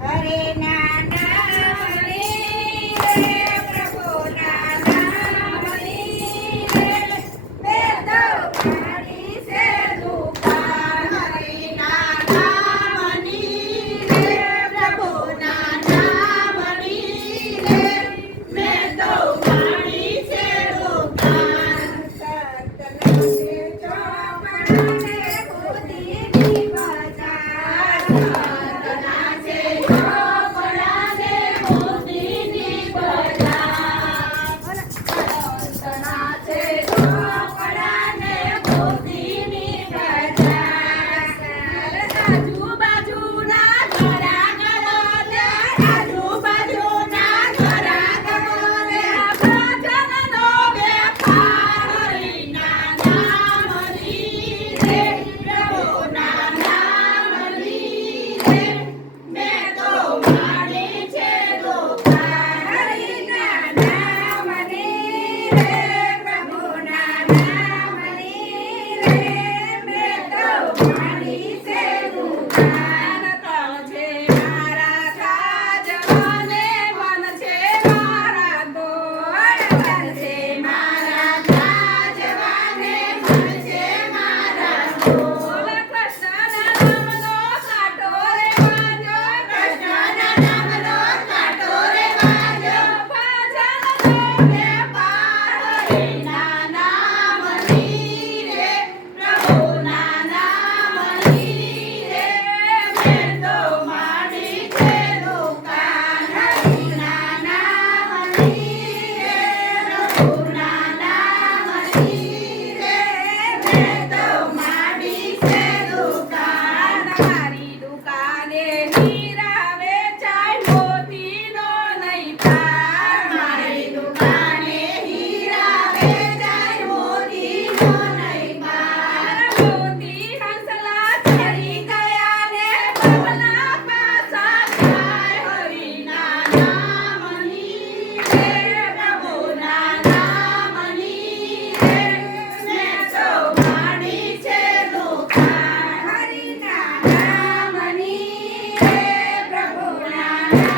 arena. Thank you.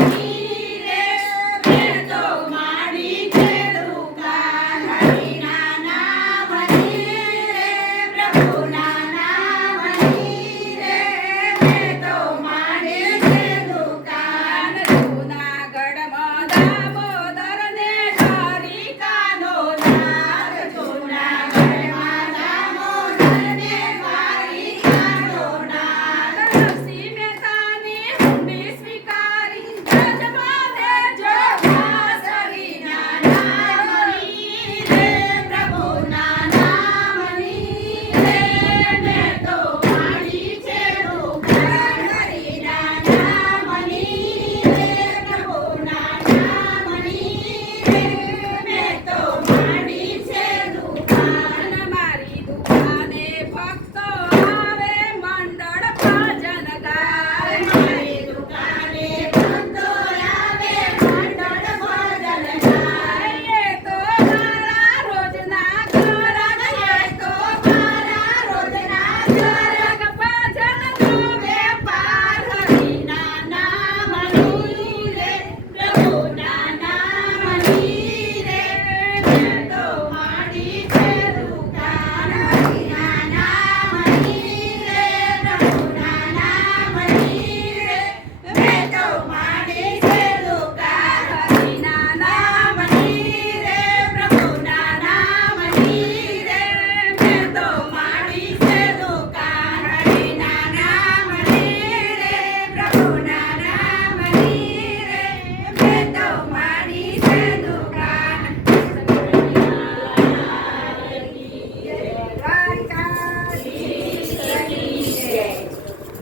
Thank you.